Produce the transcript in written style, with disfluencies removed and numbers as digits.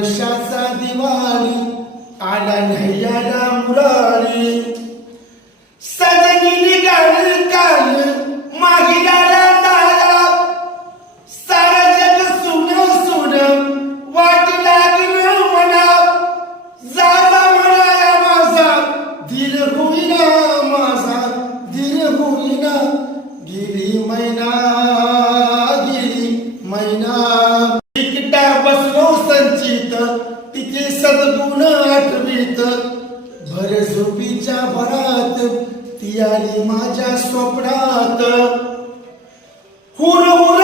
वर्षाचा दिवाळी आला नैयाला मुरारी सजनी निघाली काल मागिलाला तारा सारा जग सुन सुन वाट लागलं मना जागा म्हणाया माझा दिल होईना माझा दिल होईना गेली मैना तिकिटा बसलो संचित तिचे सद्गुण आठवीत भर झोपीच्या भरात ती आली माझ्या स्वप्नात हुर हुर